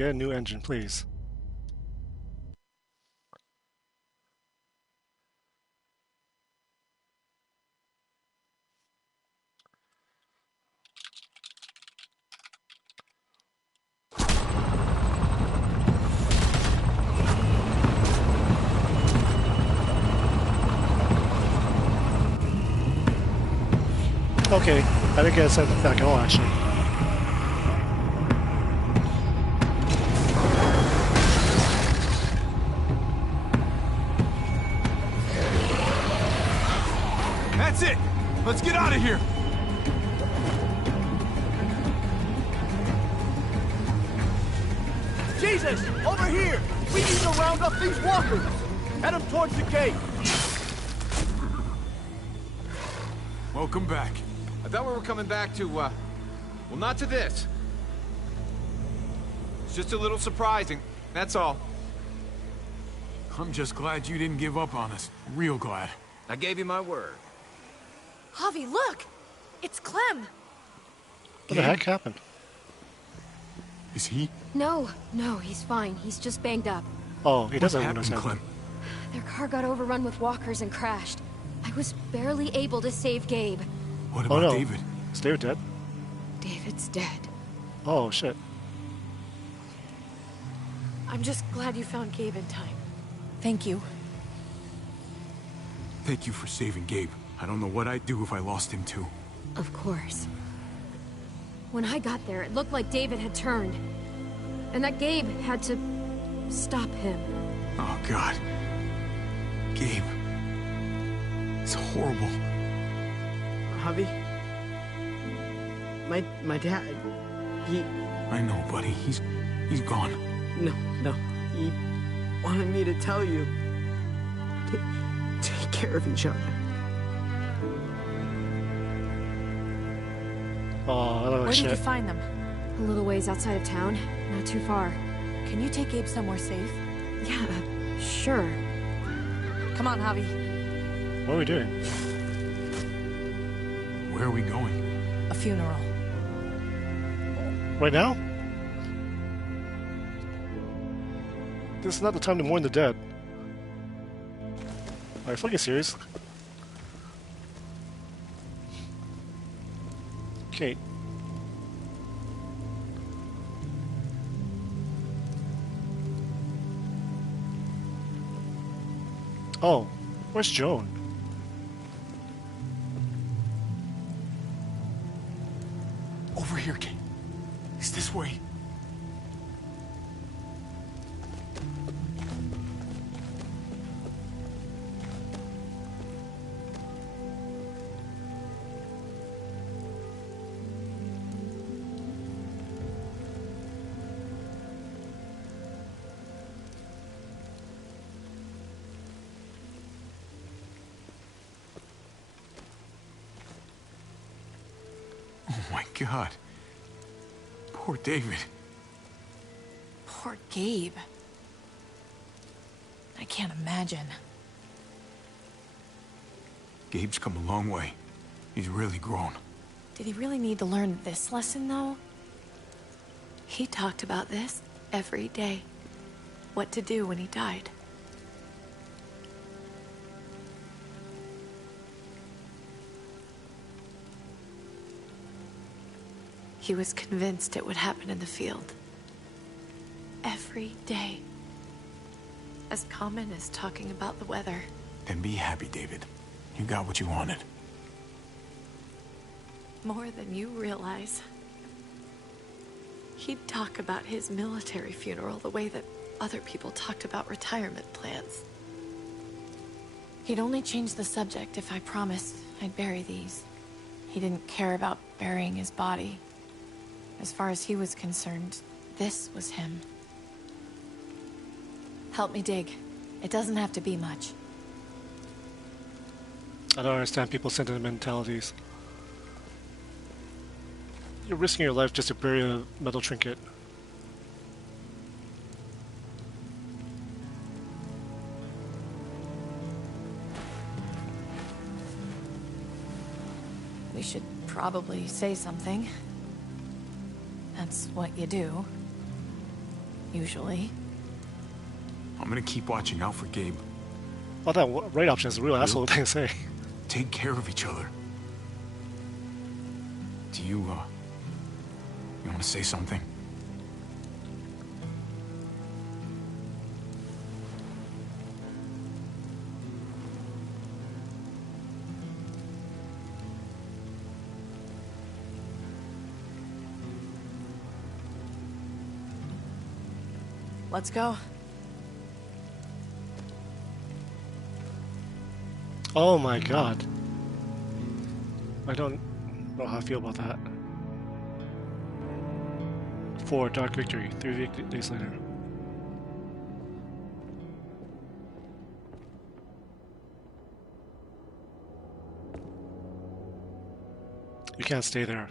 Get a new engine, please. Okay, I think I sent it back at all, actually. That's it! Let's get out of here! Jesus! Over here! We need to round up these walkers! Head them towards the gate! Welcome back. I thought we were coming back to, well, not to this. It's just a little surprising, that's all. I'm just glad you didn't give up on us. Real glad. I gave you my word. Javi, look! It's Clem! What the heck happened? Is he? No, he's fine. He's just banged up. Oh, he doesn't What have happened, no Clem? Their car got overrun with walkers and crashed. I was barely able to save Gabe. What Oh about no. David? Is David dead? David's dead. Oh shit. I'm just glad you found Gabe in time. Thank you. Thank you for saving Gabe. I don't know what I'd do if I lost him too. Of course. When I got there, it looked like David had turned. And that Gabe had to stop him. Oh God. Gabe. It's horrible. Javi? My dad, he... I know, buddy. He's gone. No. He wanted me to tell you. Take care of each other. Oh, I don't know Where did you shit. find them? A little ways outside of town, not too far. Can you take Gabe somewhere safe? Yeah, sure. Come on, Javi. What are we doing? Where are we going? A funeral. Right now? This is not the time to mourn the dead. Are you fucking serious? Okay. Oh, where's Joan? Over here, Kate. It's this way. Oh my God. Poor David. Poor Gabe. I can't imagine. Gabe's come a long way. He's really grown. Did he really need to learn this lesson, though? He talked about this every day. What to do when he died. He was convinced it would happen in the field. Every day. As common as talking about the weather. Then be happy, David. You got what you wanted. More than you realize. He'd talk about his military funeral the way that other people talked about retirement plans. He'd only change the subject if I promised I'd bury these. He didn't care about burying his body. As far as he was concerned, this was him. Help me dig. It doesn't have to be much. I don't understand people's sentimentalities. You're risking your life just to bury a metal trinket. We should probably say something. That's what you do. Usually. I'm gonna keep watching out for Gabe. Oh, that right option is a real asshole thing to say. Take care of each other. Do you want to say something? Let's go. Oh my god. I don't know how I feel about that. 4 Dark Victory, 3 days later. You can't stay there.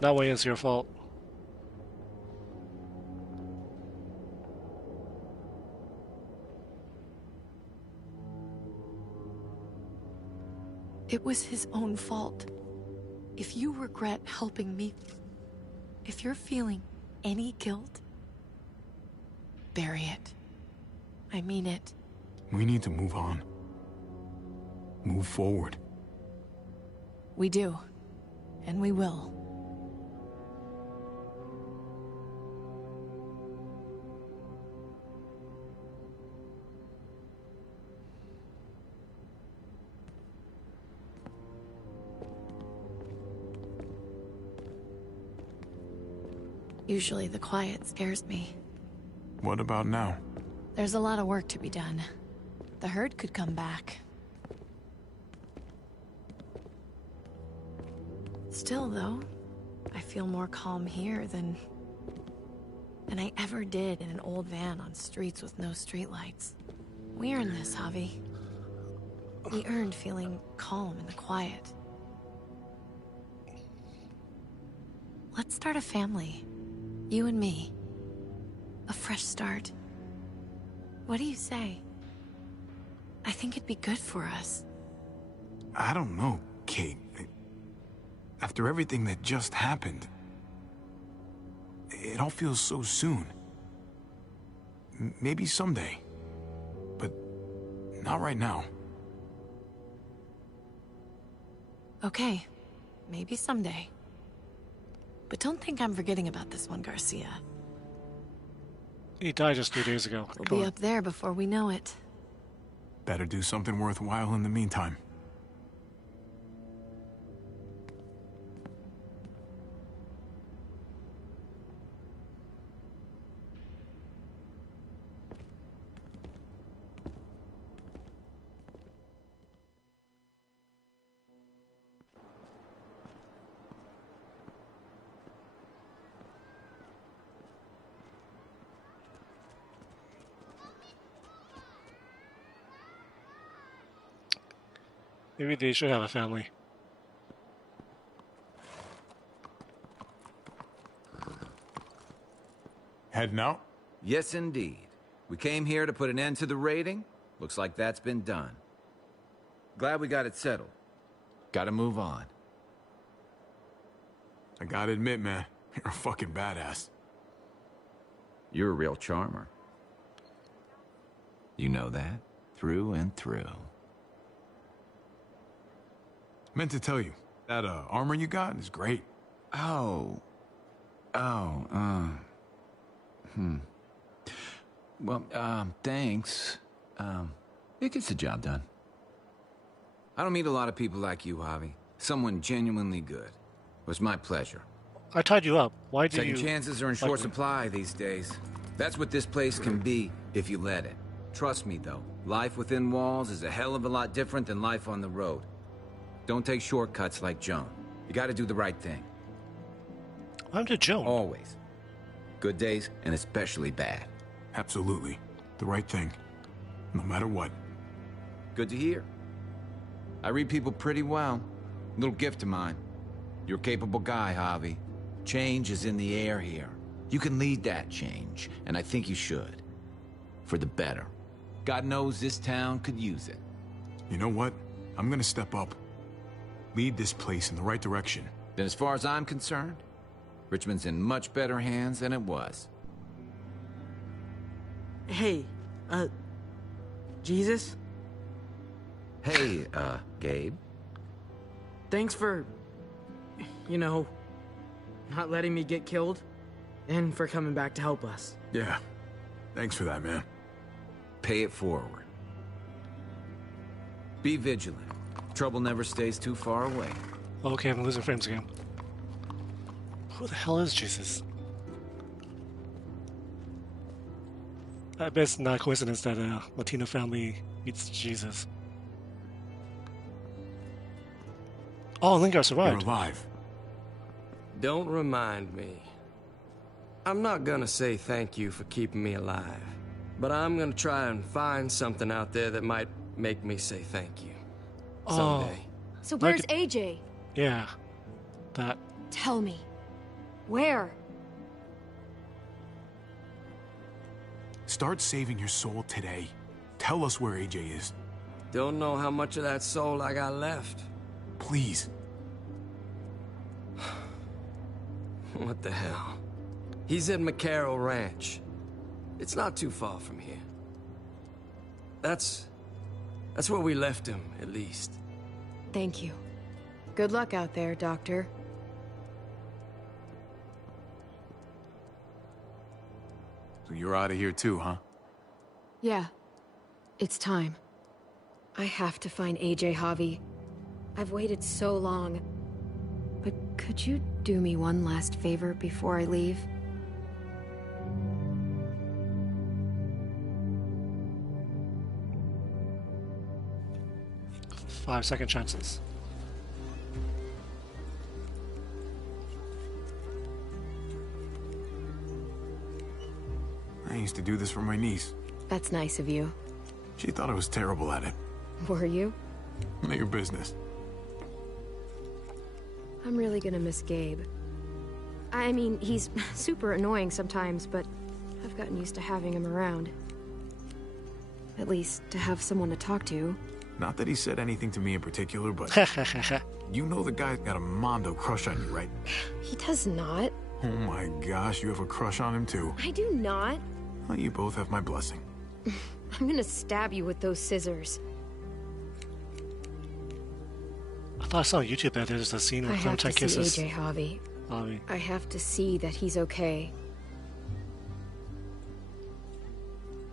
That way it's your fault. It was his own fault. If you regret helping me, if you're feeling any guilt, bury it. I mean it. We need to move on. Move forward. We do. And we will. Usually the quiet scares me. What about now? There's a lot of work to be done. The herd could come back. Still, though, I feel more calm here than I ever did in an old van on streets with no streetlights. We earned this, Javi. We earned feeling calm in the quiet. Let's start a family. You and me. A fresh start. What do you say? I think it'd be good for us. I don't know, Kate. After everything that just happened, it all feels so soon. Maybe someday, but not right now. Okay, maybe someday. But don't think I'm forgetting about this one, Garcia. He died just 3 days ago. We'll Come be on. up there before we know it. Better do something worthwhile in the meantime. Maybe they should have a family. Heading out? Yes, indeed. We came here to put an end to the raiding. Looks like that's been done. Glad we got it settled. Gotta move on. I gotta admit, man, you're a fucking badass. You're a real charmer. You know that? Through and through. Meant to tell you, that armor you got is great. Oh. Well, thanks. It gets the job done. I don't meet a lot of people like you, Javi. Someone genuinely good. It was my pleasure. I tied you up. Why did you... Second chances are in short supply these days. That's what this place can be if you let it. Trust me, though. Life within walls is a hell of a lot different than life on the road. Don't take shortcuts like Joan. You gotta do the right thing. I'm to Joan. Always. Good days, and especially bad. Absolutely. The right thing. No matter what. Good to hear. I read people pretty well. Little gift of mine. You're a capable guy, Javi. Change is in the air here. You can lead that change, and I think you should. For the better. God knows this town could use it. You know what? I'm gonna step up. Lead this place in the right direction. Then as far as I'm concerned, Richmond's in much better hands than it was. Hey, Jesus? Hey, Gabe. Thanks for, you know, not letting me get killed, and for coming back to help us. Yeah. Thanks for that, man. Pay it forward. Be vigilant. Trouble never stays too far away. Okay, I'm losing frames again. Who the hell is Jesus? I bet it's not a coincidence that a Latino family meets Jesus. Oh, Lingard You're survived. alive. Don't remind me. I'm not gonna say thank you for keeping me alive, but I'm gonna try and find something out there that might make me say thank you. Someday. So where's AJ? Yeah. That. Tell me. Where? Start saving your soul today. Tell us where AJ is. Don't know how much of that soul I got left. Please. What the hell? He's at McCarroll Ranch. It's not too far from here. That's where we left him, at least. Thank you. Good luck out there, Doctor. So you're out of here too, huh? Yeah. It's time. I have to find AJ, Javi. I've waited so long. But could you do me one last favor before I leave? Five-second chances. I used to do this for my niece. That's nice of you. She thought I was terrible at it. Were you? None of your business. I'm really gonna miss Gabe. I mean, he's super annoying sometimes, but I've gotten used to having him around. At least, to have someone to talk to. Not that he said anything to me in particular, but you know the guy's got a Mondo crush on you, right? He does not. Oh my gosh, you have a crush on him too. I do not. Well, you both have my blessing. I'm gonna stab you with those scissors. I thought I saw on YouTube that there's a scene I where have to Clementine see kisses AJ, Javi. Javi. I have to see that he's okay.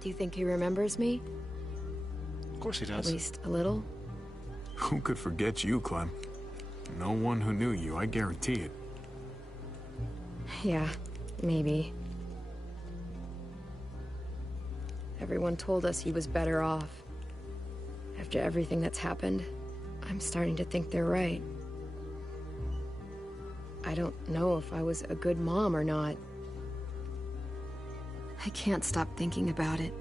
Do you think he remembers me? Of course he At does. least a little? Who could forget you, Clem? No one who knew you, I guarantee it. Yeah, maybe. Everyone told us he was better off. After everything that's happened, I'm starting to think they're right. I don't know if I was a good mom or not. I can't stop thinking about it.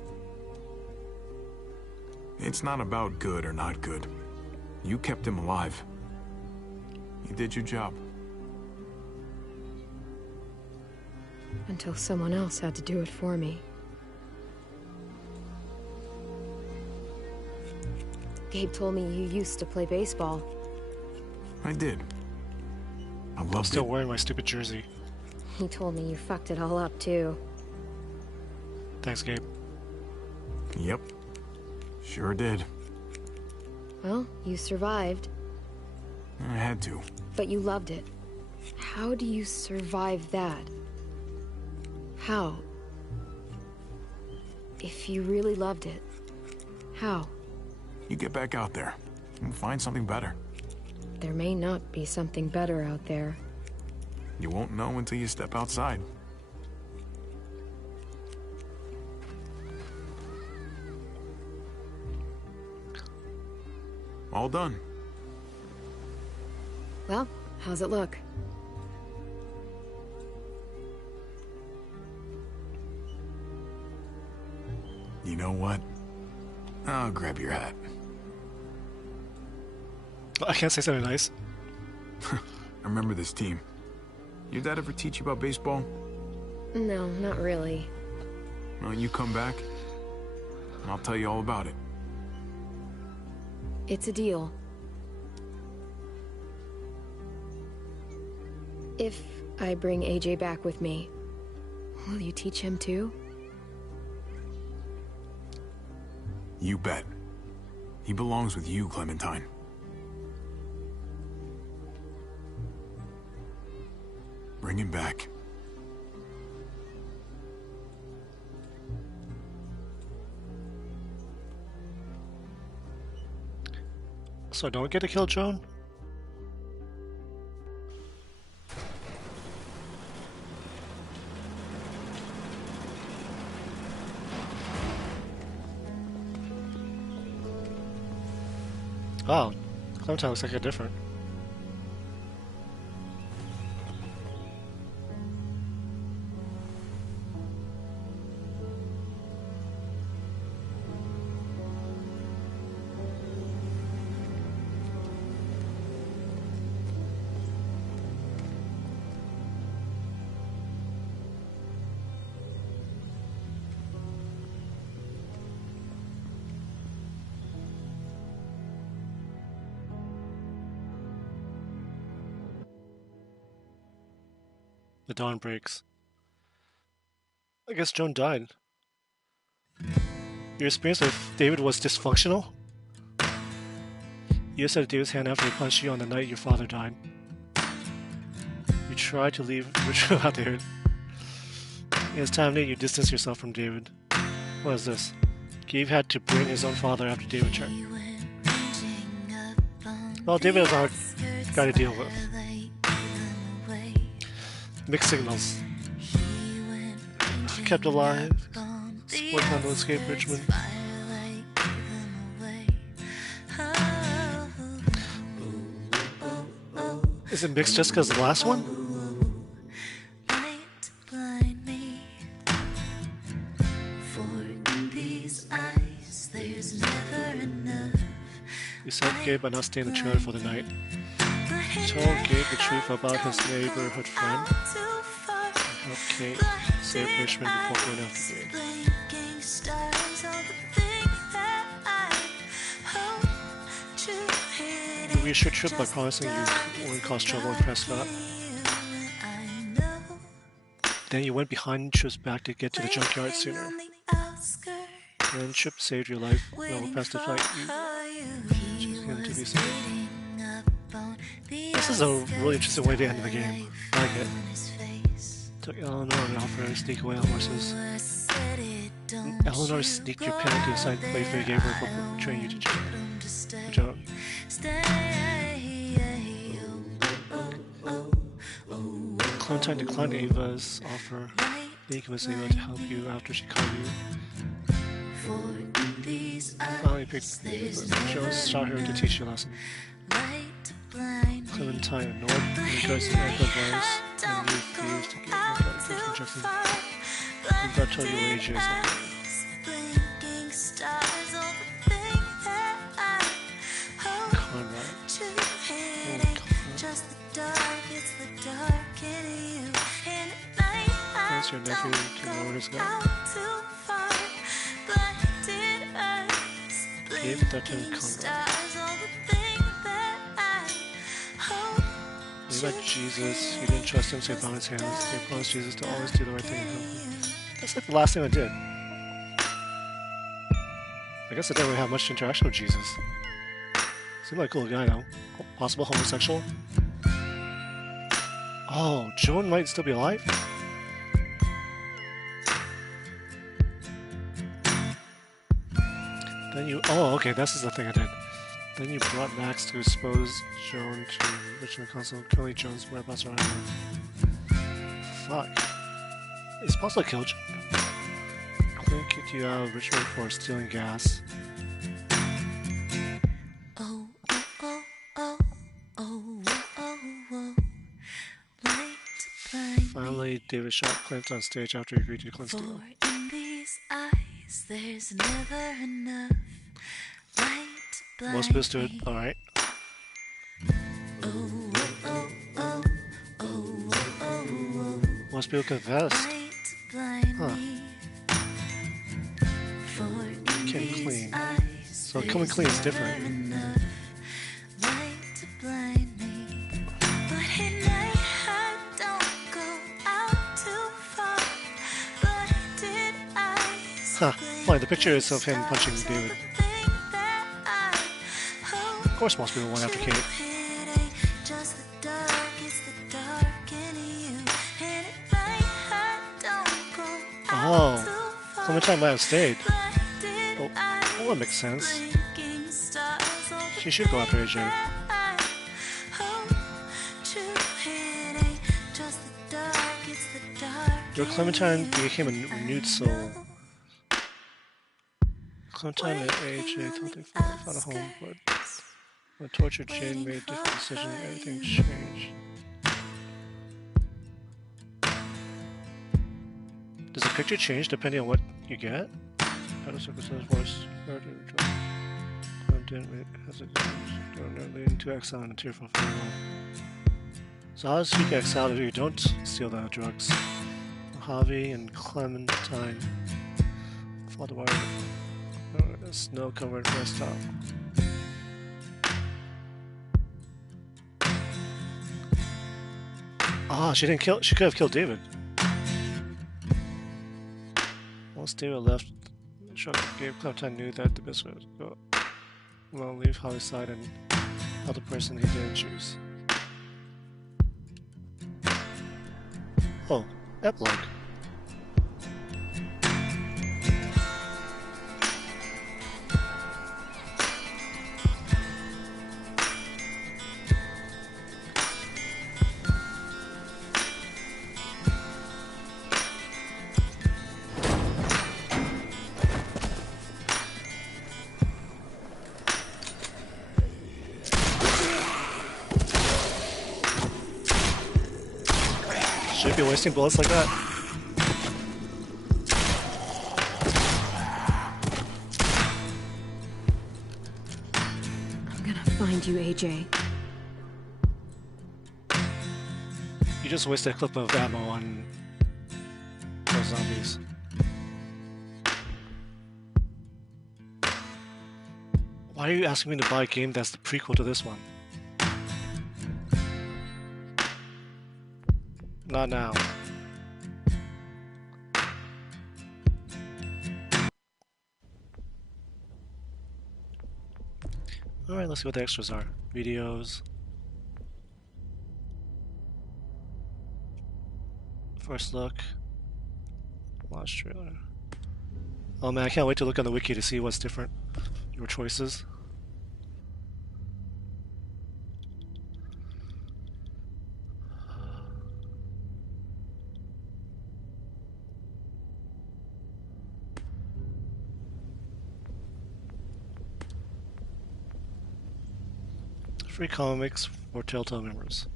It's not about good or not good. You kept him alive. You did your job. Until someone else had to do it for me. Gabe told me you used to play baseball. I did. I I'm loved still it. wearing my stupid jersey. He told me you fucked it all up, too. Thanks, Gabe. Yep. Sure did. Well, you survived, I had to. but you loved it. How do you survive that? How? If you really loved it, how? You get back out there and find something better. There may not be something better out there. You won't know until you step outside. All done. Well, how's it look? You know what? I'll grab your hat. I can't say something nice. I remember this team. Your dad ever teach you about baseball? No, not really. Well, you come back, and I'll tell you all about it. It's a deal. If I bring AJ back with me, will you teach him too? You bet. He belongs with you, Clementine. Bring him back. So I don't get to kill Joan? Oh, Clementine looks like a different. The dawn breaks. I guess Joan died. Your experience with David was dysfunctional? You said David's hand after he punched you on the night your father died. You tried to leave Richard out there. It's time that you distance yourself from David. What is this? Gabe had to bring his own father after David tried. Well, David is our guy to deal with. Mixed signals. Kept alive. Working on to escape Richmond. Is it mixed just because of the last one? You said Gabe by not staying in the trailer for the night. Told Gabe the truth about his neighborhood friend. And helped Kate save Richmond before going after Gabe. You reassured Trip by promising you wouldn't cause trouble in Prescott. Then you went behind Trip's back to get to the junkyard sooner. When Trip saved your life while past the fight, you chose him to be saved. This is a really interesting way to end the game. I like it. Took Eleanor and offered her to sneak away on horses. Eleanor sneaked your pen to decide to play for the game for betraying you to Joan. Clementine declined Ava's offer. Then you convinced Ava to help you after she caught you. Finally picked Joan shot her to teach you a lesson. Clementine ignored you guys' advice and refused to give you instructions. And God told you what age is something. Conrad. That's your nephew to lower his gun. Gabe that to Conrad. You met Jesus, you didn't trust him, so you bound his hands. You promised Jesus to always do the right thing and help him. That's like the last thing I did. I guess I didn't really have much interaction with Jesus. Seemed like a cool guy though. Possible homosexual. Oh, Joan might still be alive? Then you... Oh, okay, this is the thing I did. Then you brought Max to expose Joan to Richmond Council. Currently, Joan's whereabouts are unknown. Fuck. It's possible to kill Joan. Clean kicked you out of Richmond for stealing gas. Finally, David shot Clint on stage after he agreed to Clint's deal. There's never enough light to blind Most supposed to it, alright. Most people confessed. Huh. Came clean. So coming clean is different. Fine, the picture is of him punching David. Of course most people went after Kate. Oh, Clementine might have stayed. Oh, well, that makes sense. She should go after AJ. Your Clementine became a renewed soul. Clementine and AJ thought they found a home, but when tortured Jane made a different decision, everything changed. Does the picture change depending on what you get? How does circumstances voice murder leading to exile and a tearful farewell? So how does she get exiled if you don't steal the drugs? Javi and Clementine fought the water. Snow-covered rest stop. Ah, she didn't kill. She could have killed David. Once David left, Clementine knew that the best way to go. Well, leave Javi's side and help the person he didn't choose. Oh, epilogue. Should be wasting bullets like that. I'm gonna find you, AJ. You just wasted a clip of ammo on those zombies. Why are you asking me to buy a game that's the prequel to this one? Not now. Alright, let's see what the extras are. Videos. First look. Launch trailer. Oh man, I can't wait to look on the wiki to see what's different. Your choices. Free comics for Telltale members.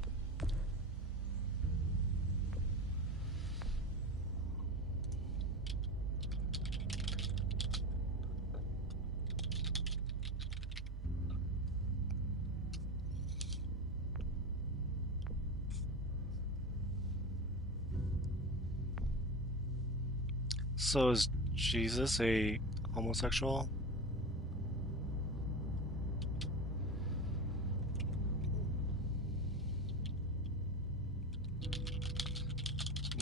So is Jesus a homosexual?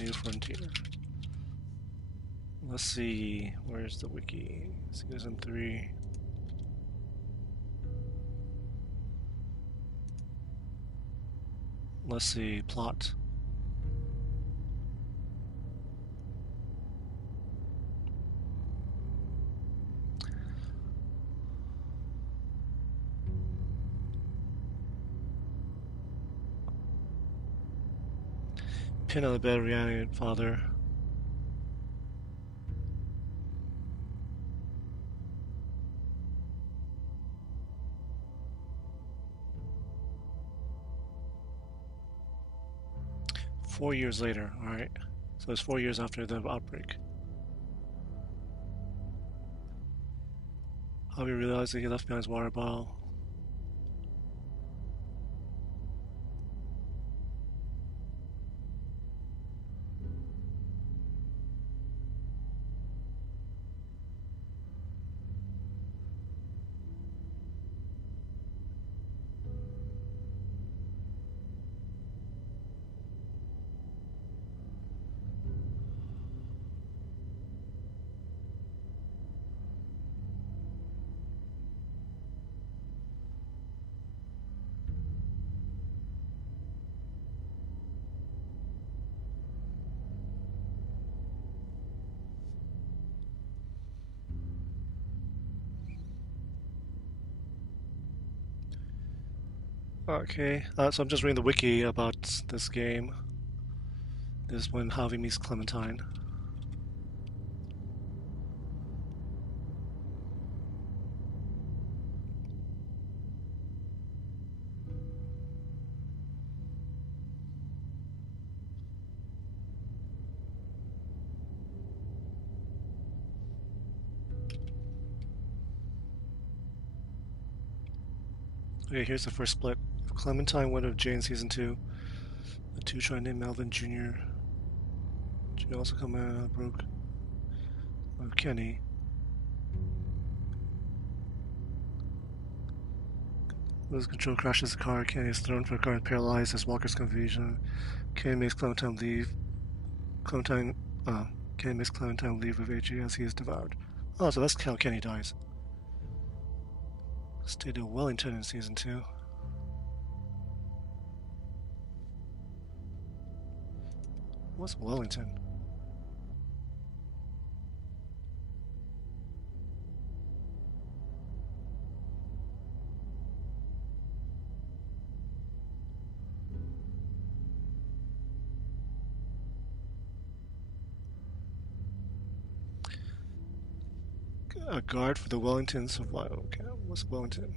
New Frontier. Let's see, where's the wiki? Season 3. Let's see, plot. Pin on the bed, reanimated father. Four years later, alright. So it's 4 years after the outbreak. Javi realized that he left behind his water bottle. Okay, so I'm just reading the wiki about this game. This is when Javi meets Clementine. Okay, here's the first split. If Clementine went of Jane Season 2, the two try named Melvin Jr. She also come out broke of Kenny. Loses control, crashes the car. Kenny is thrown from the car and paralyzed as Walker's confusion. Kenny makes Clementine leave. Kenny makes Clementine leave with AG as he is devoured. Oh, so that's how Kenny dies. Stayed in Wellington in Season 2. What's Wellington? A guard for the Wellington survival. Okay, what's Wellington?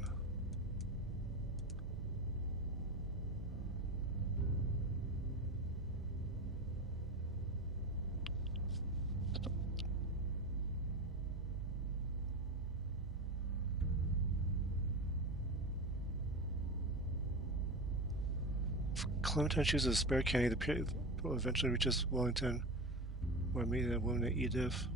Clementine chooses to spare Kenny. The period eventually reaches Wellington, where meeting a woman named Edith.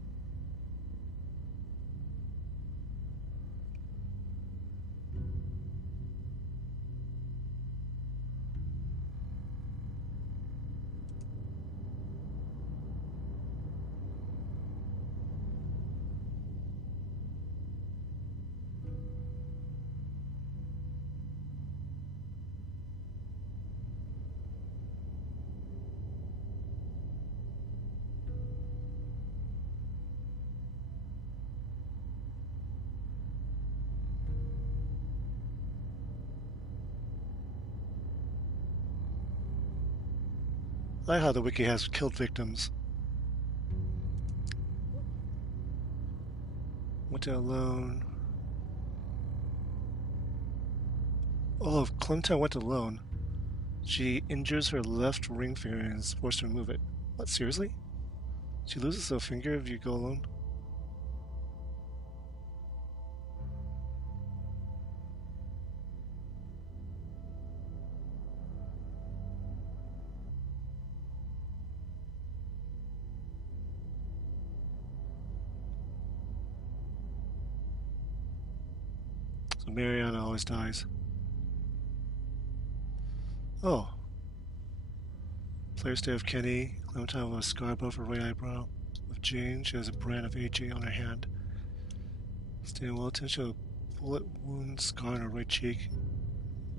I like how the wiki has killed victims. Went alone. Oh, if Clementine went alone, she injures her left ring finger and is forced to remove it. What, seriously? She loses a finger if you go alone? So Mariana always dies. Oh. Players stay with Kenny. Clementine with a scar above her right eyebrow. With Jane, she has a brand of AJ on her hand. Staying in Wellington, she has a bullet wound scar on her right cheek.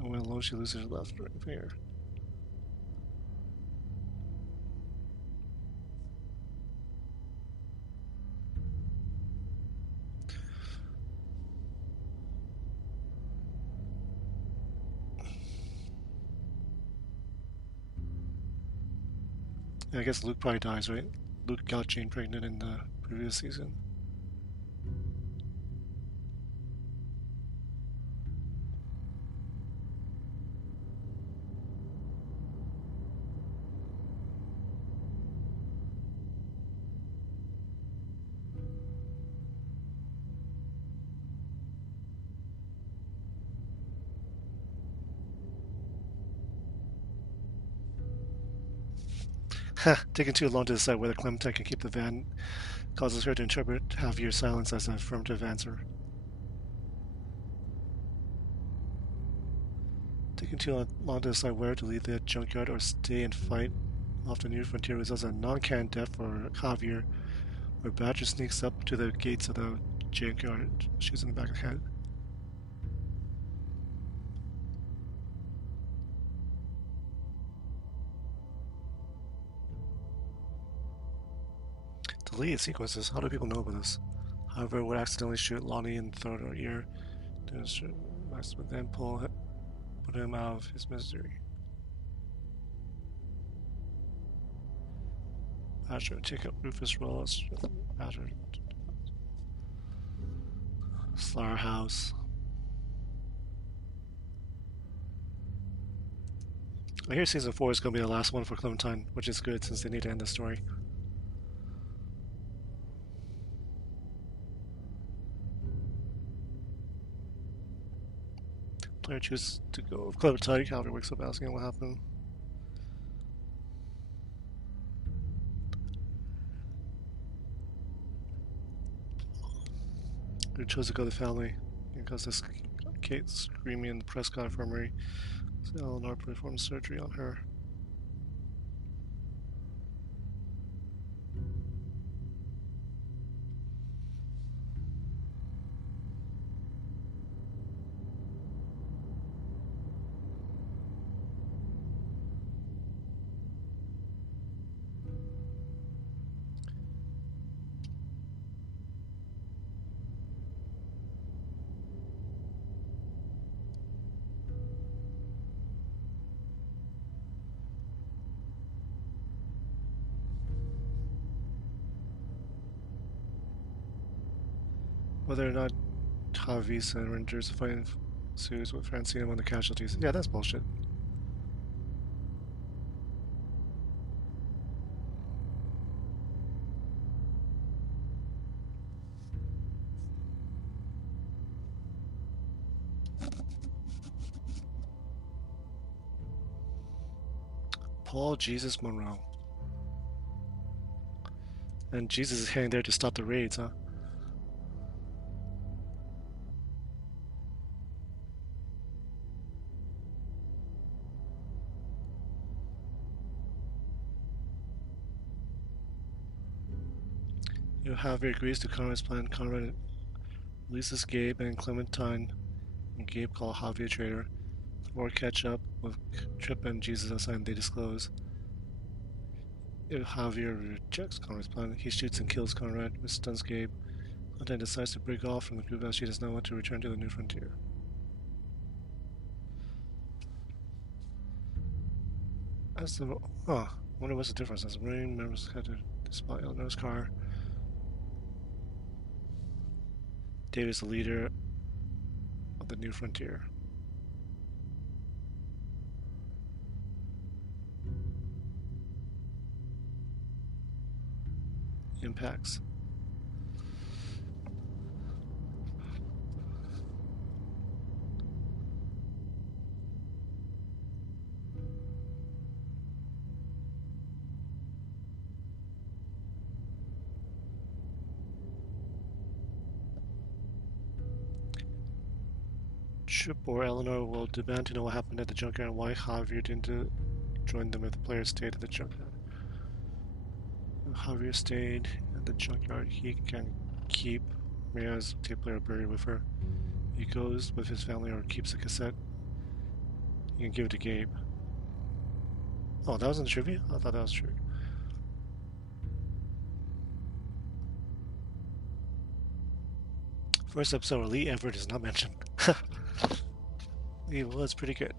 And when alone, she loses her left ring finger. Yeah, I guess Luke probably dies, right? Luke got Jane pregnant in the previous season. Taking too long to decide whether Clementine can keep the van causes her to interpret Javier's silence as an affirmative answer. Taking too long to decide whether to leave the junkyard or stay and fight off the near frontier results in a non-canon death for Javier, where Badger sneaks up to the gates of the junkyard and shoots in the back of the head. Deleted sequences. How do people know about this? However, would accidentally shoot Lonnie in the throat or ear. But then put put him out of his misery. Badger, take up Rufus' role as Badger. Slaughterhouse. I hear season 4 is going to be the last one for Clementine, which is good since they need to end the story. Player chooses to go with Clementine. Calvin wakes up asking what happened. Who chose to go to the family because this Kate screaming in the Prescott infirmary. So Eleanor performed surgery on her. Whether or not Javis and Rangers fighting suits with Francine among the casualties. Yeah, that's bullshit. Paul Jesus Monroe. And Jesus is heading there to stop the raids, huh? You know, Javier agrees to Conrad's plan. Conrad releases Gabe and Clementine, and Gabe calls Javier a traitor. Or catch up with Trip and Jesus outside and they disclose. If Javier rejects Conrad's plan, he shoots and kills Conrad, which stuns Gabe. Clementine decides to break off from the group as she does not want to return to the New Frontier. As the wonder what's the difference. As the Marine members had to spot Eleanor's car. Dave is the leader of the New Frontier. Impacts. Chip or Eleanor will demand to know what happened at the junkyard and why Javier didn't join them if the player stayed at the junkyard. If Javier stayed at the junkyard, he can keep Maria's tape player buried with her. He goes with his family or keeps the cassette. He can give it to Gabe. Oh, that was in the trivia? I thought that was true. First episode, Lee Everett is not mentioned. He was pretty good.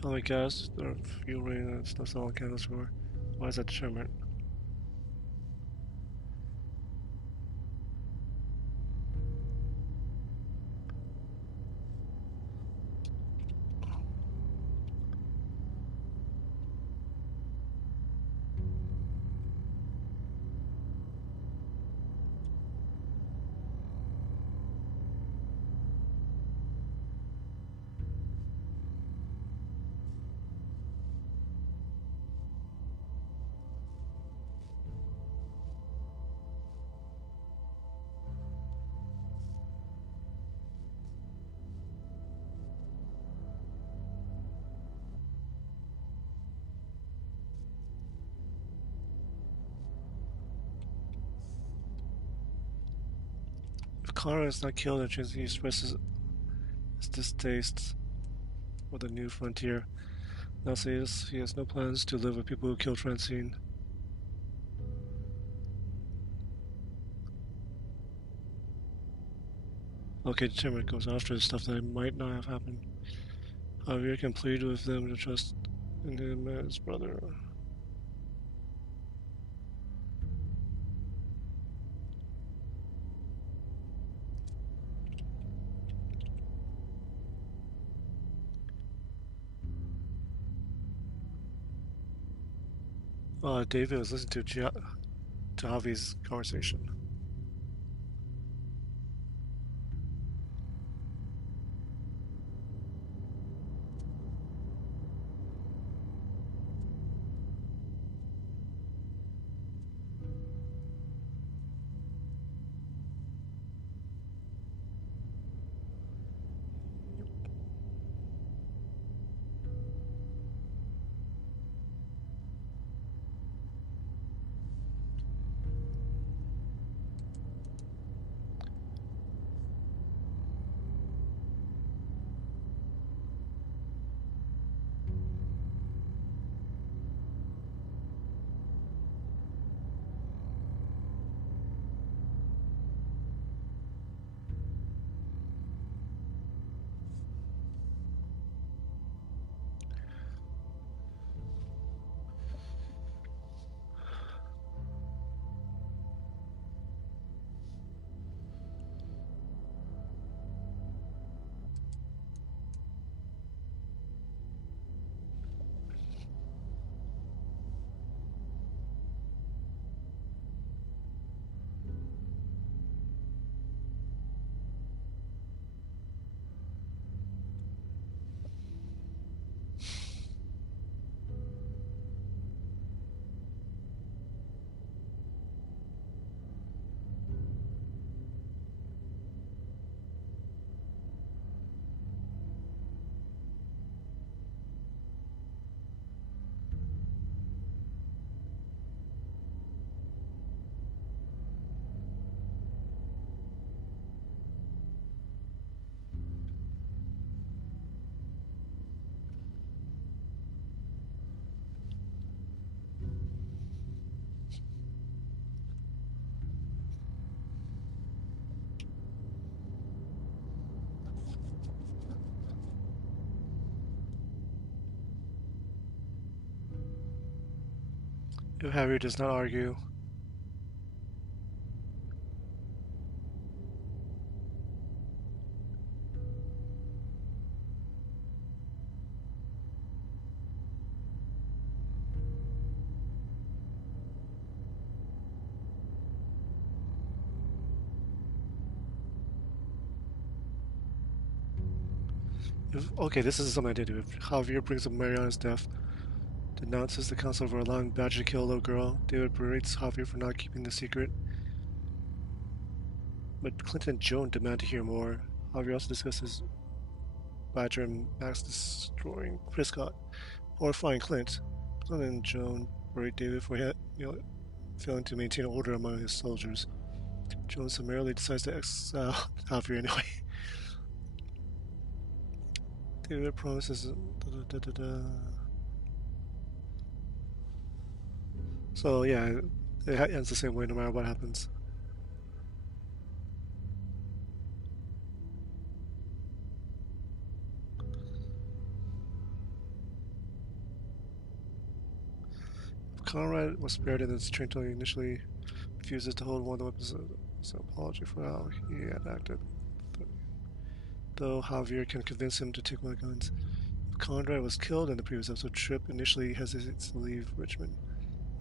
Family gas, there are fuel rating and stuff all candles for. Why is that determined? If Clara is not killed, it means he expresses his distaste for the new frontier. Now says he has no plans to live with people who killed Francine. Okay, determined goes after the stuff that might not have happened. Javier can plead with them to trust in him as his brother. David was listening to Javi's conversation. If Javier does not argue, okay, this is something I did do. If Javier brings up Mariana's death, denounces the council for allowing Badger to kill a little girl, David berates Javier for not keeping the secret. But Clinton and Joan demand to hear more. Javier also discusses Badger and Max destroying Prescott, horrifying Clint. Clinton and Joan berate David for failing to maintain order among his soldiers. Joan summarily decides to exile Javier anyway. David promises. So yeah, it ends the same way no matter what happens. Conrad was spared in his train until he initially refuses to hold one of the weapons as an apology for how he had acted. Though Javier can convince him to take one of the guns. Conrad was killed in the previous episode. Tripp initially hesitates to leave Richmond,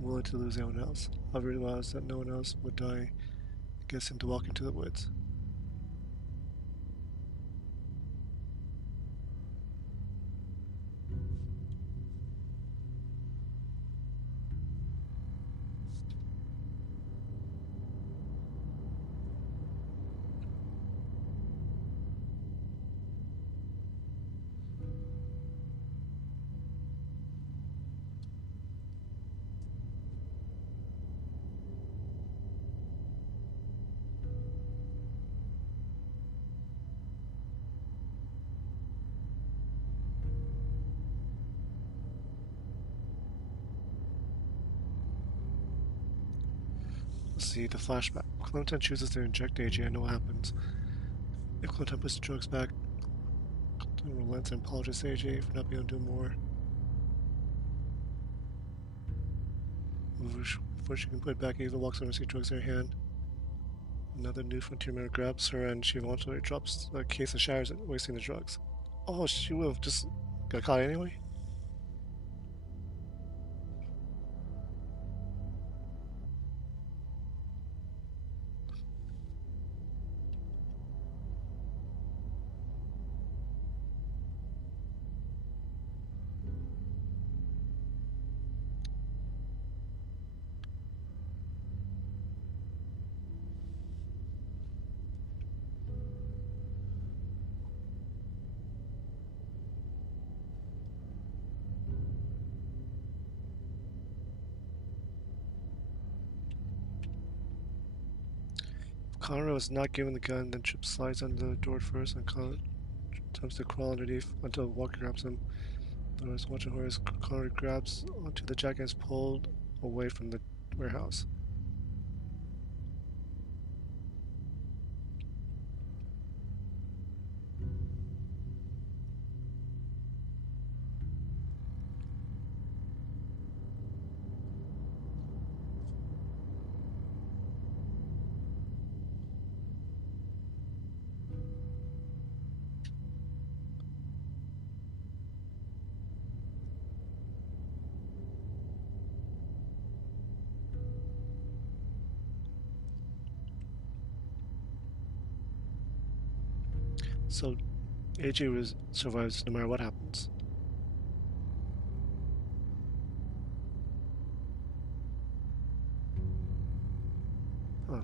willing to lose anyone else. Javier realized that no one else would die, gets him to walk into the woods. Let's see the flashback. Clementine chooses to inject AJ and know what happens. If Clementine puts the drugs back, then relents and apologizes to AJ for not being able to do more. Before she can put it back, Ava walks over and sees drugs in her hand. Another new frontier member grabs her and she voluntarily drops the case and shatters it, wasting the drugs. Oh, she would have just got caught anyway? Conrad was not given the gun, then Chip slides under the door first and Conrad attempts to crawl underneath until Walker grabs him. Doris watching Horace. Conrad grabs onto the jacket and is pulled away from the warehouse. So AJ survives no matter what happens. Huh.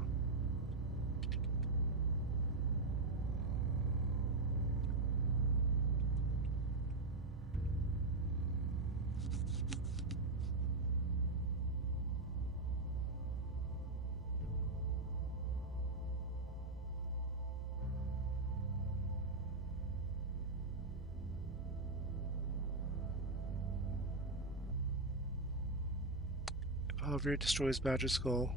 Javier destroys Badger's skull.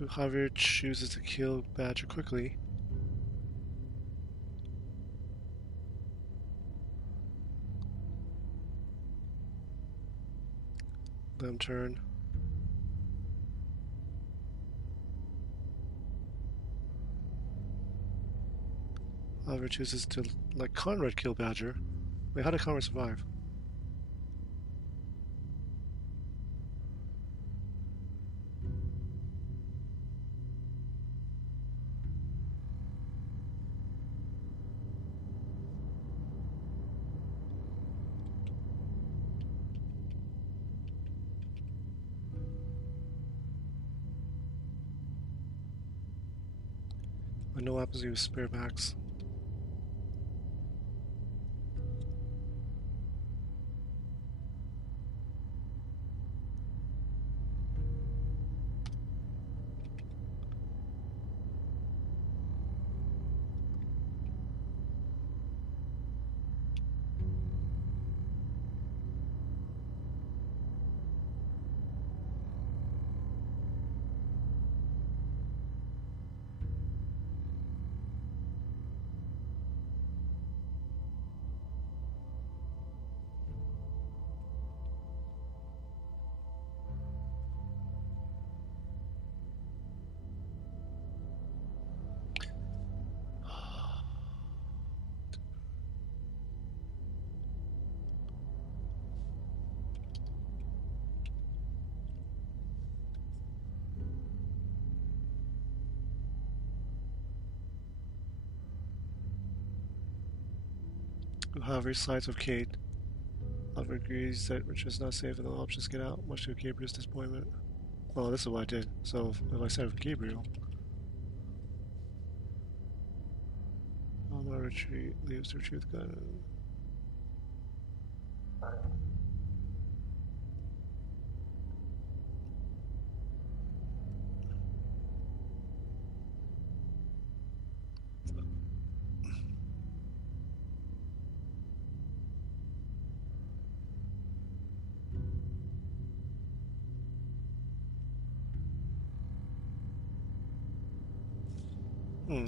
Javier chooses to kill Badger quickly. Let him turn. Javier chooses to let Conrad kill Badger. Wait, how did Conrad survive? I know what happens to spare backs. However, sides of Kate. However, agrees that Richard is not safe and all options get out, much to Gabriel's disappointment. Well, this is what I did. So, if I side with Gabriel, my retreat leaves the truth gun. Hmm.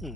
Hmm.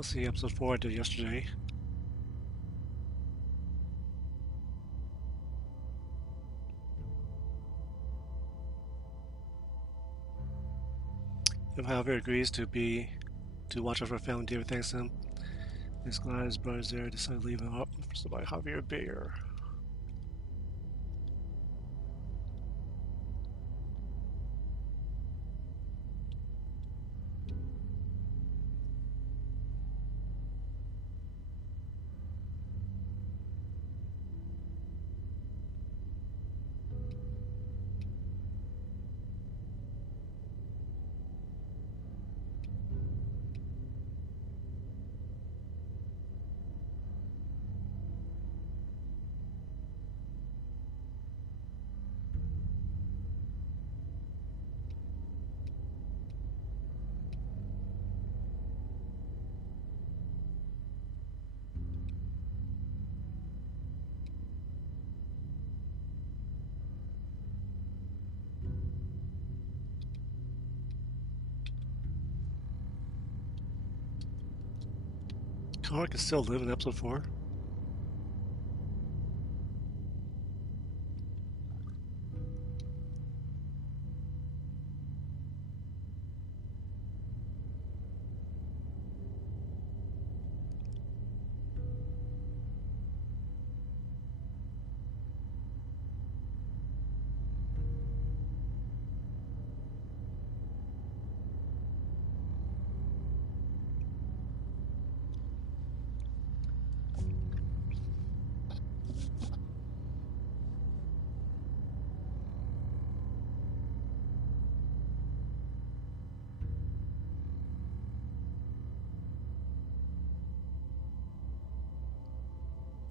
Let's see episode 4 I did yesterday. If Javier agrees to watch over family, David thanks him. He's glad his brother's there, decided to leave him up for somebody Javier Bear. Connor can still live in episode 4.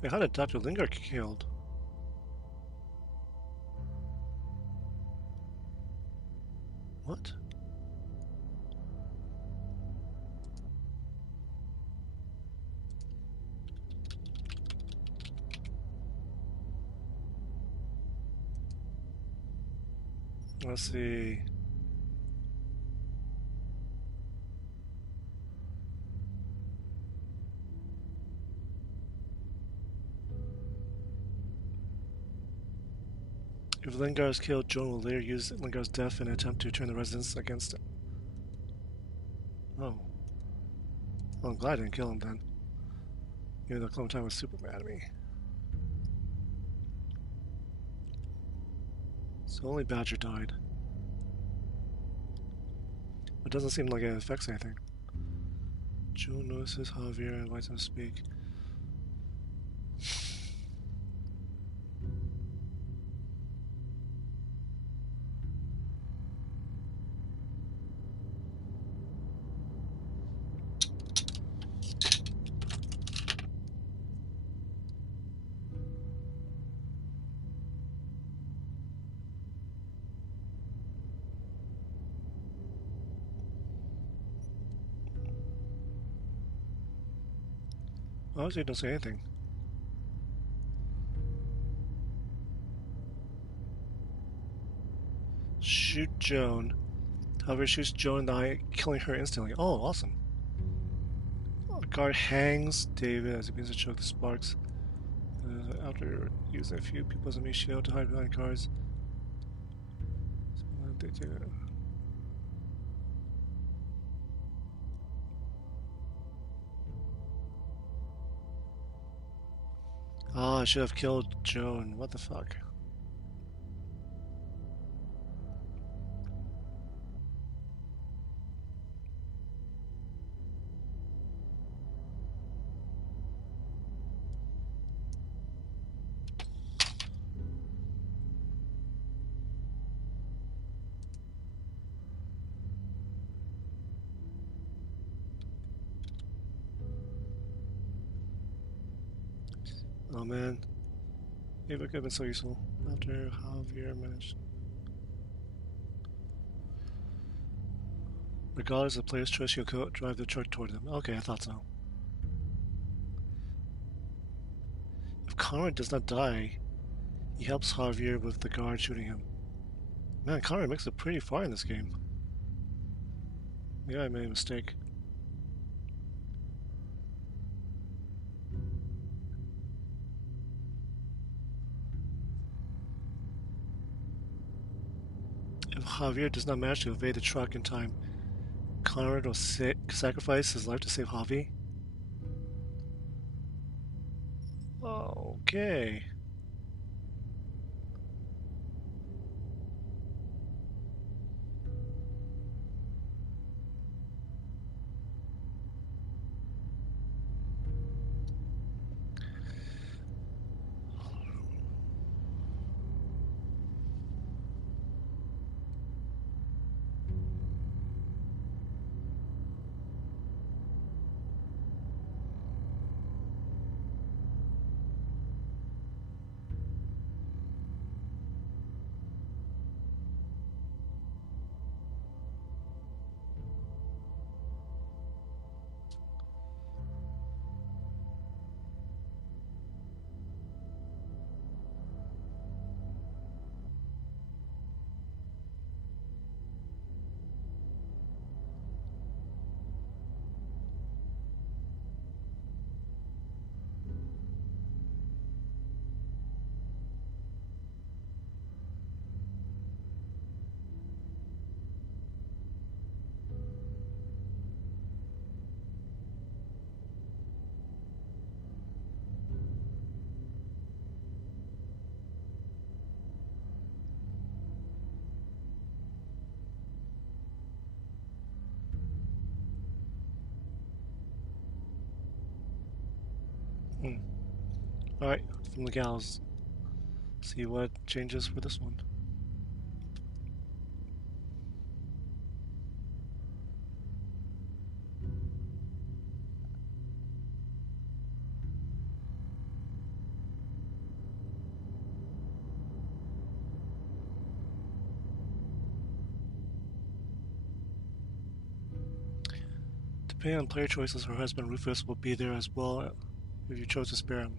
Wait, how did Dr. Lingard get killed? What? Let's see. If Lingard is killed, Joan will later use Lingard's death in an attempt to turn the residents against him. Oh. Well, I'm glad I didn't kill him then. Even though Clementine was super mad at me. So only Badger died. It doesn't seem like it affects anything. Joan notices Javier and invites him to speak. Honestly, don't say anything. Shoot Joan. However, shoots Joan in the eye, killing her instantly. Oh, awesome. The guard hangs David as he begins to choke the sparks. After using a few people as a shield to hide behind guards. Oh, I should have killed Joan. What the fuck? Oh man. Maybe it could have been so useful. After Javier managed. Regardless of the player's choice, you'll drive the truck toward them. Okay, I thought so. If Conrad does not die, he helps Javier with the guard shooting him. Man, Conrad makes it pretty far in this game. Maybe I made a mistake. If Javier does not manage to evade the truck in time, Conrad will sacrifice his life to save Javi. Okay. Alright, from the gals. See what changes for this one. Depending on player choices, her husband Rufus will be there as well if you chose to spare him.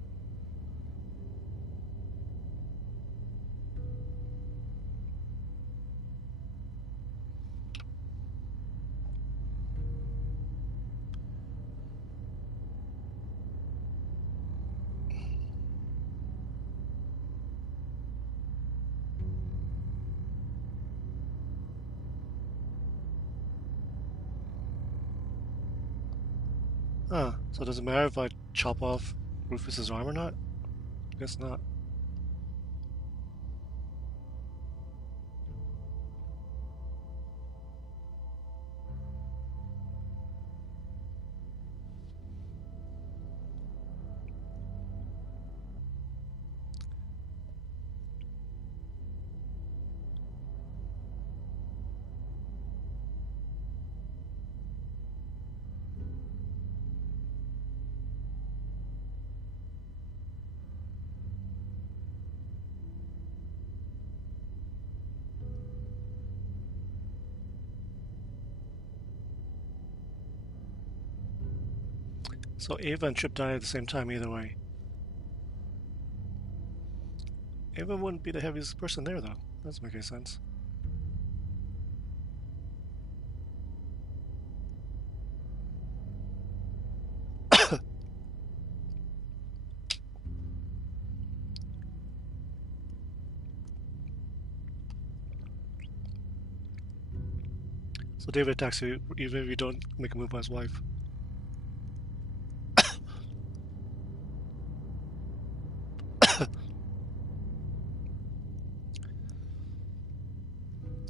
Huh, so does it matter if I chop off Rufus's arm or not? I guess not. So Ava and Chip die at the same time either way. Ava wouldn't be the heaviest person there, though. That doesn't make any sense. So David attacks you even if you don't make a move on his wife.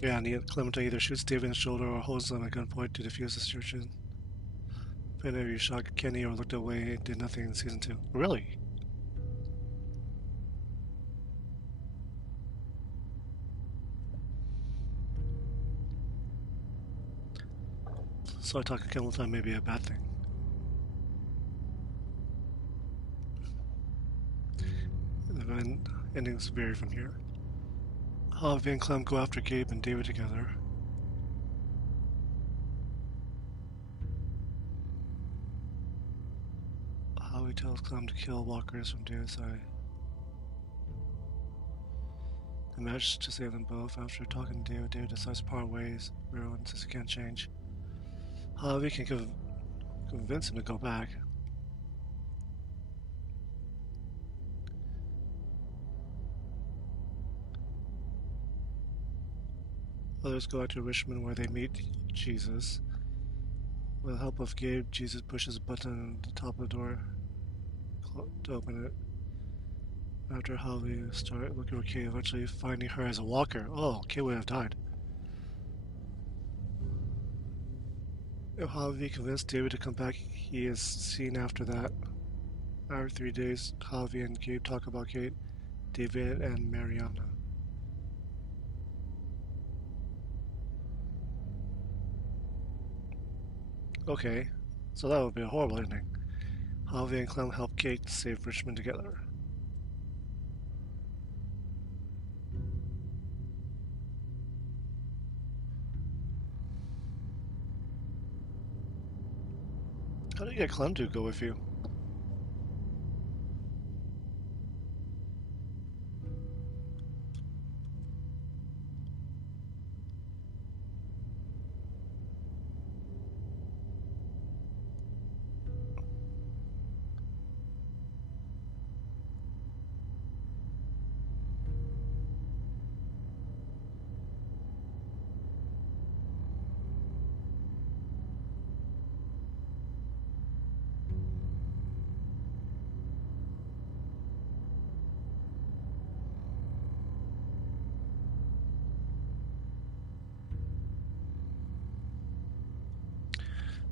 Yeah, and Clementine either shoots David in the shoulder or holds him at gunpoint to defuse the situation. Depending if you shot Kenny or looked away, it did nothing in season 2. Really? So I talk to Clementine may be a bad thing. The endings vary from here. Harvey and Clem go after Gabe and David together. Howie tells Clem to kill walkers from David's side. They manage to save them both. After talking to David, David decides to part ways. Everyone says he can't change. Howie can convince him to go back. Others go out to Richmond where they meet Jesus. With the help of Gabe, Jesus pushes a button at the top of the door to open it. After Howie start looking for Kate, eventually finding her as a walker. Oh, Kate would have died. If Howie convinced David to come back, he is seen after that. After 3 days, Javi and Gabe talk about Kate, David, and Mariana. Okay, so that would be a horrible ending. Javi and Clem help Kate save Richmond together. How do you get Clem to go with you?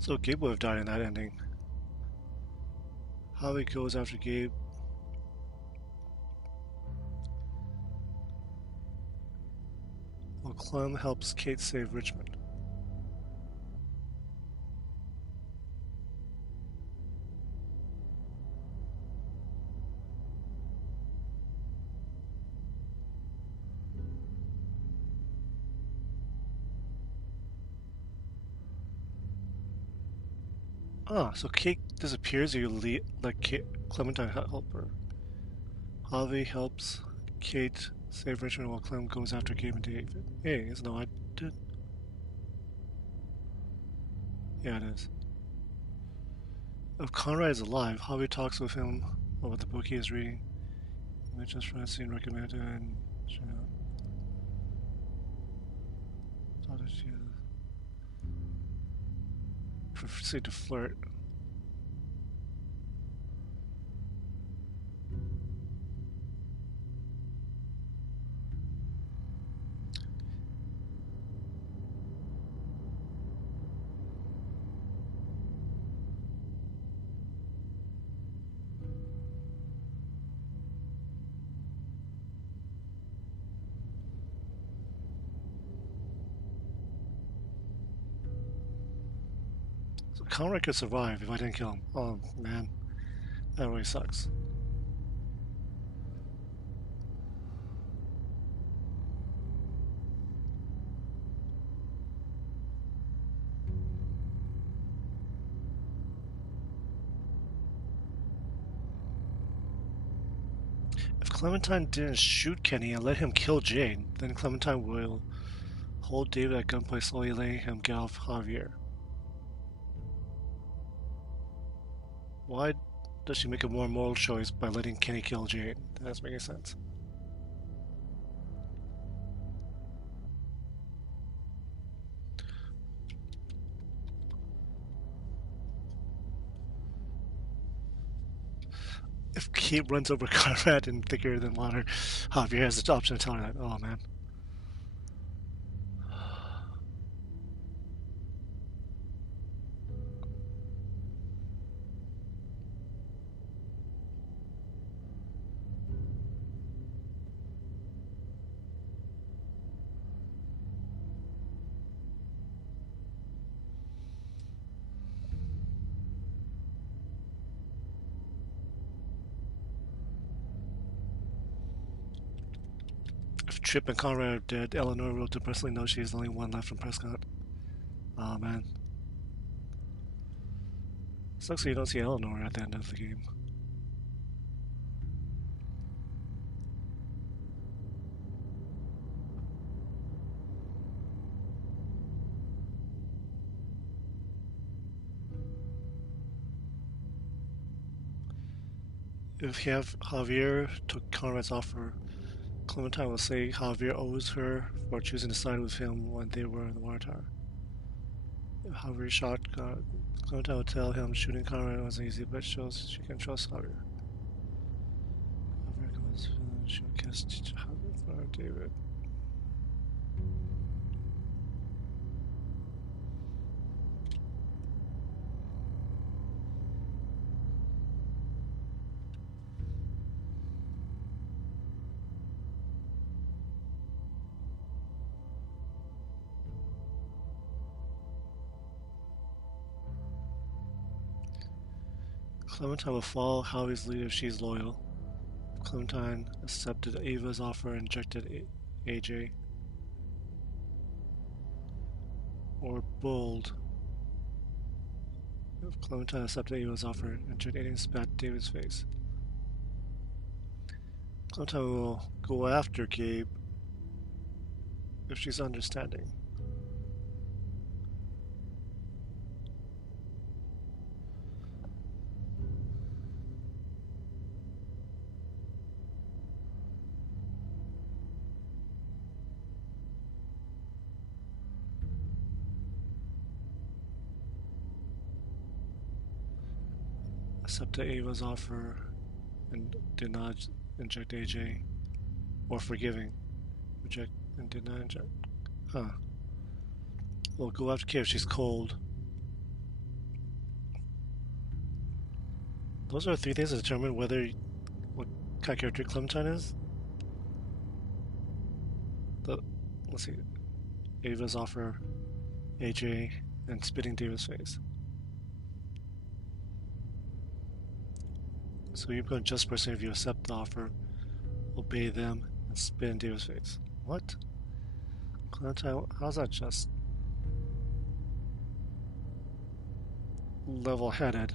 So Gabe would have died in that ending. Javi goes after Gabe. While Clem helps Kate save Richmond. Oh, so Kate disappears, you let Clementine help her. Javi helps Kate save Richmond while Clem goes after Gabe and David. Hey, isn't that what I did? Yeah, it is. If Conrad is alive, Javi talks with him about the book he is reading. Mentions Francine recommended and proceed to flirt. So Conrad could survive if I didn't kill him. Oh man, that really sucks. If Clementine didn't shoot Kenny and let him kill Jane, then Clementine will hold David at gunpoint, slowly letting him get off Javier. Why does she make a more moral choice by letting Kenny kill Jane? That doesn't make any sense. If Kate runs over Conrad and thicker than water, Javier has the option to tell her that. Oh man. If Tripp and Conrad are dead, Eleanor will depressingly know she is the only one left from Prescott. Oh man. Sucks that you don't see Eleanor at the end of the game. If you have Javier took Conrad's offer, Clementine will say Javier owes her for choosing to side with him when they were in the water tower. If Javier shot Clementine will tell him shooting Conrad was easy, but shows she can trust Javier. Javier comes, she'll kiss Javier for David. Clementine will follow Javi's lead if she's loyal. Clementine accepted Ava's offer and rejected AJ. Or bold. If Clementine accepted Ava's offer and rejected and spat David's face. Clementine will go after Gabe if she's understanding. Accepted Ava's offer and did not inject AJ, or forgiving, reject and did not inject. Huh. Well, go after Kate if she's cold. Those are three things that determine whether what kind of character Clementine is. Let's see, Ava's offer, AJ, and spitting David's face. So you're going just person if you accept the offer, obey them, and spit in David's face. What? Clementine, how's that just? level-headed.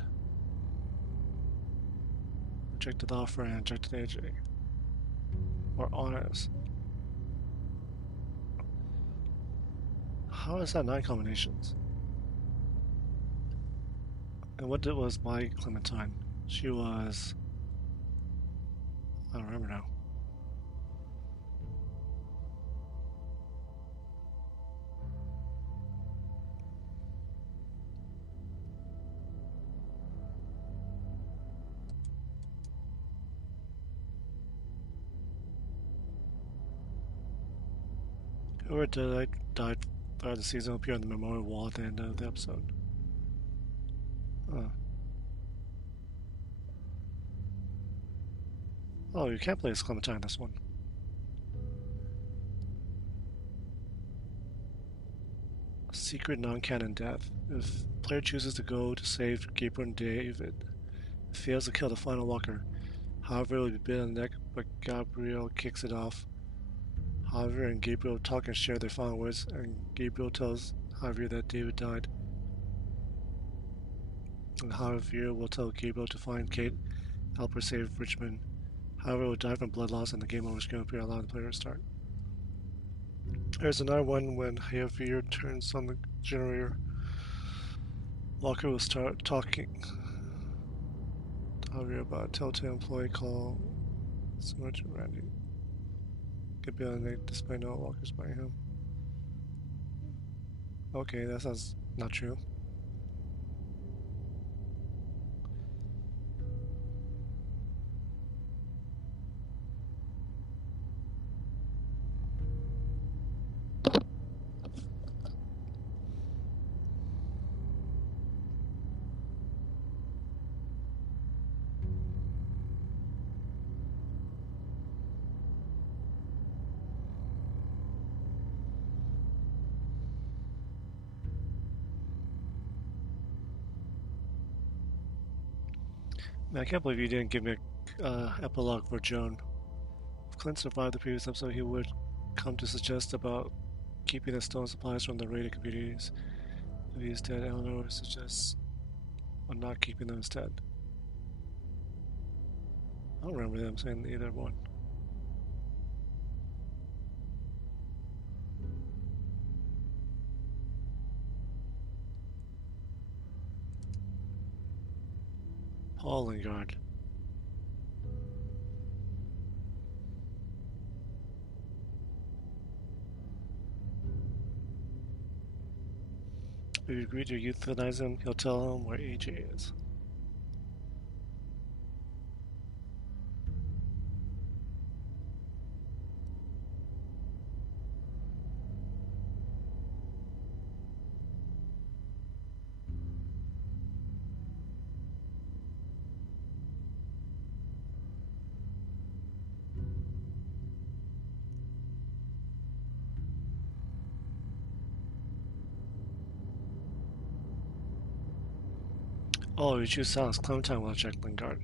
Rejected offer and rejected AJ. Or honest. How is that 9 combinations? And what was my Clementine? She was... I don't remember now. Whoever died throughout the season will appear on the memorial wall at the end of the episode. Oh, you can't play as Clementine in this one. Secret non-canon death. If player chooses to go to save Gabriel and David, fails to kill the final walker. However, it will be bit on the neck, but Gabriel kicks it off. Javier and Gabriel talk and share their final words, and Gabriel tells Javier that David died. And Javier will tell Gabriel to find Kate, help her save Richmond. Javier will die from blood loss, and the game over screen will appear, allowing the player to start. There's another one when Javier turns on the generator. Walker will start talking to Javier about a Telltale employee called Smudge Randy. Get beyond it despite no Walker spying him. Okay, that sounds not true. Man, I can't believe you didn't give me an epilogue for Joan. If Clint survived the previous episode, he would come to suggest about keeping the stone supplies from the raided communities. If he is dead, Eleanor suggests on not keeping them instead. I don't remember them saying either one. Paul Lingard. If you agree to euthanize him, he'll tell him where AJ is. Oh, you choose silence. Clementine will check Lingard.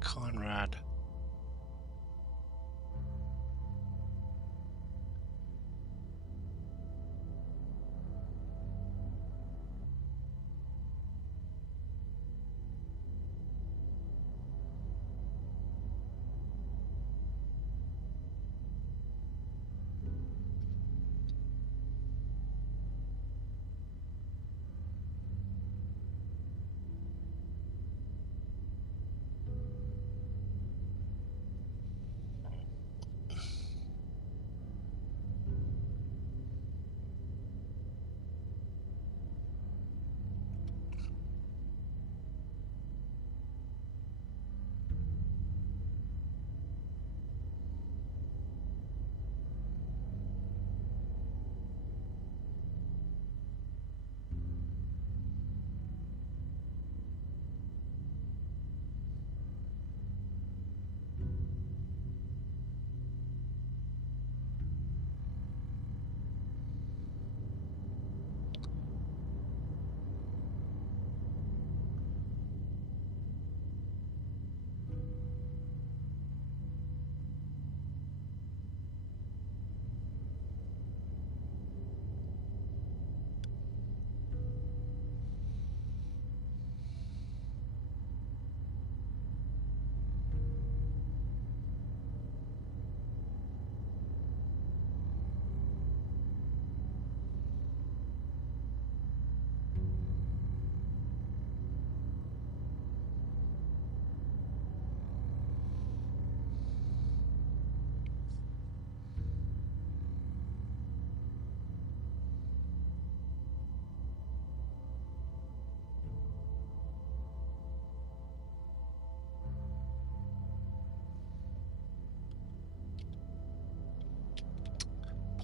Conrad.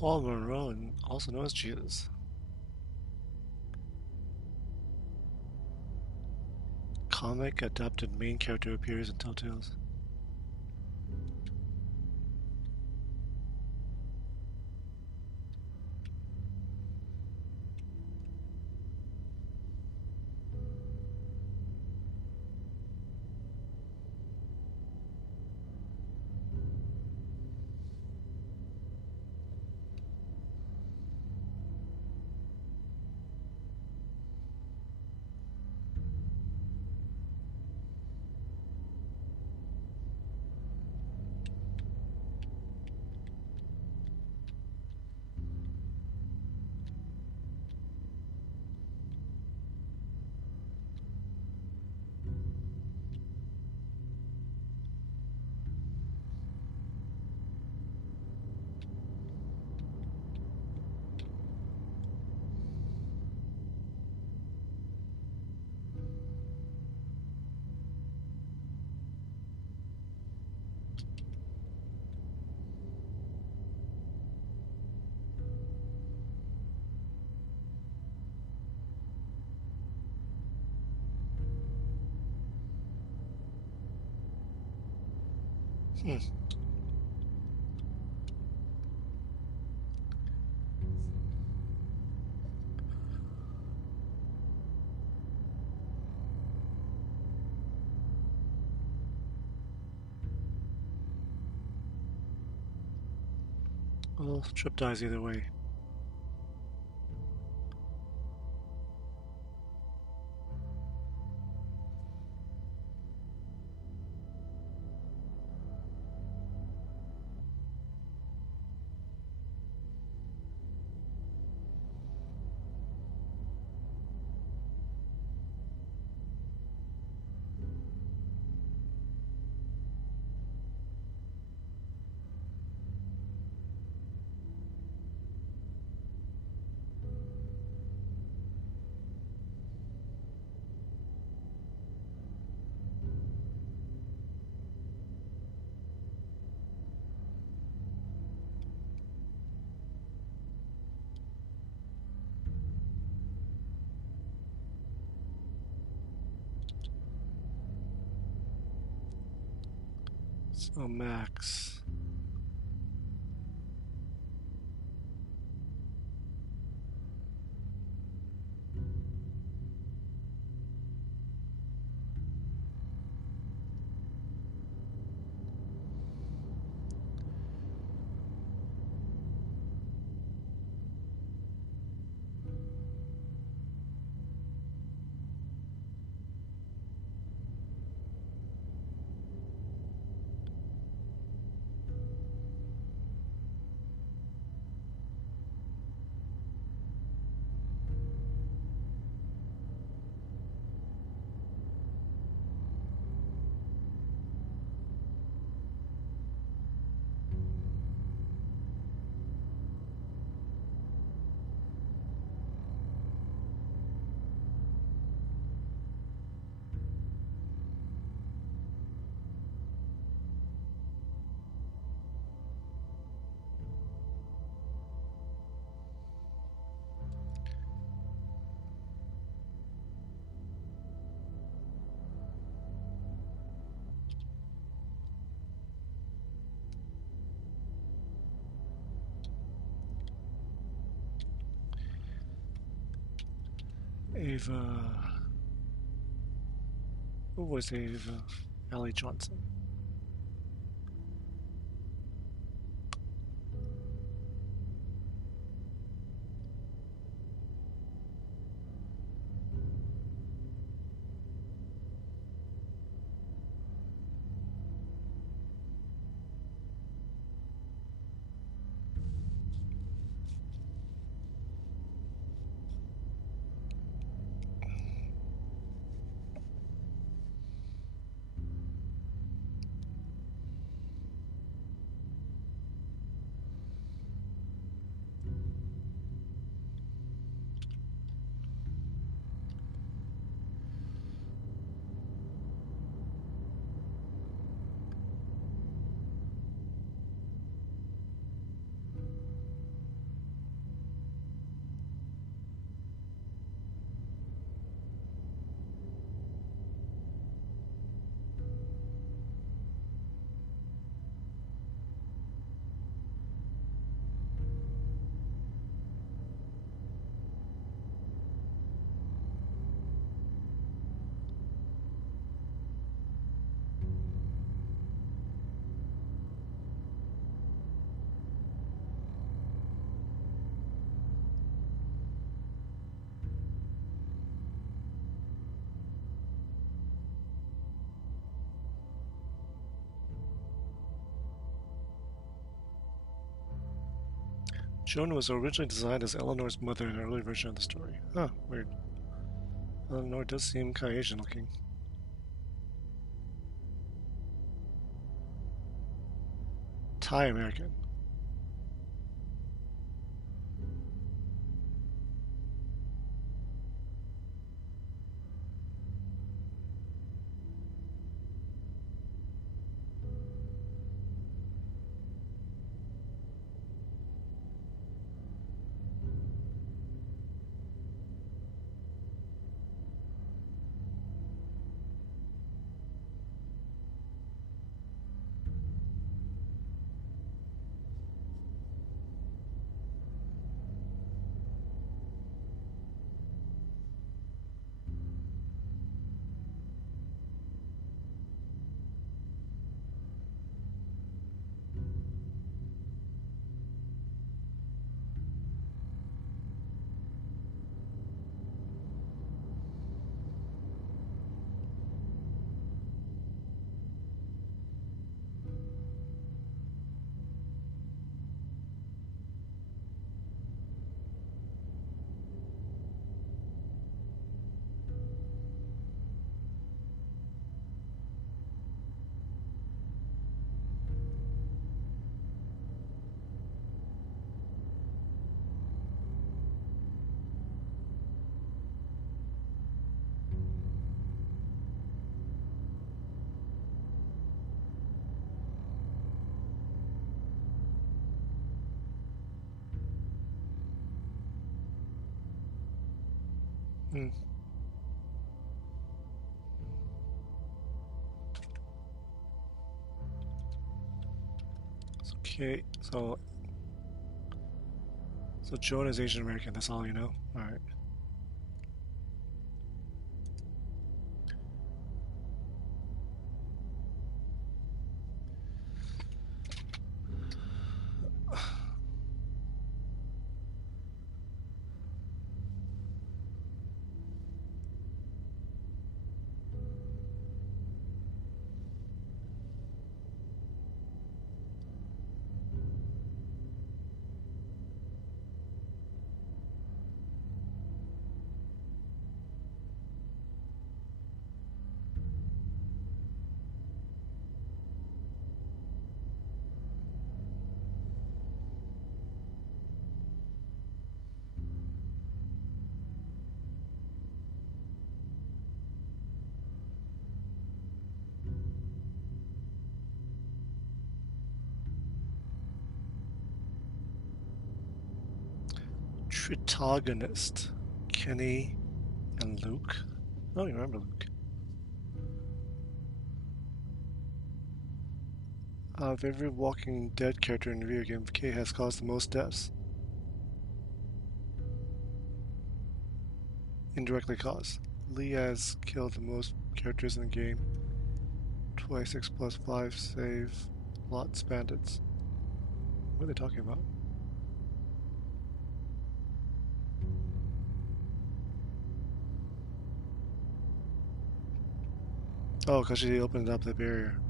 Paul Monroe, also known as Jesus. Comic adapted main character appears in Telltales. Well, Trip dies either way. So Max. Ava. Who was Ava? Ellie Johnson. Joan was originally designed as Eleanor's mother in an early version of the story. Huh, weird. Eleanor does seem kind of Asian looking. Thai American. Hmm. Okay, so Joan is Asian American, that's all you know? Alright. Tritagonist. Kenny and Luke. I don't even remember Luke. Of every Walking Dead character in the video game, Kay has caused the most deaths. Indirectly caused. Lee has killed the most characters in the game. 26 plus 5 save lots bandits. What are they talking about? Oh, because she opened up the barrier.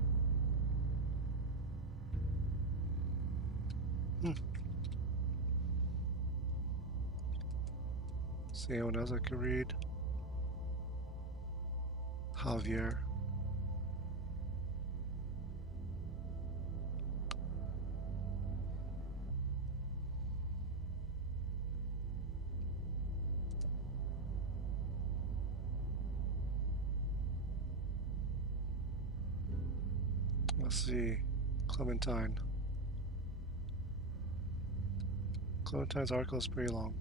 See anyone else I could read? Javier. Let's see. Clementine. Clementine's article is pretty long.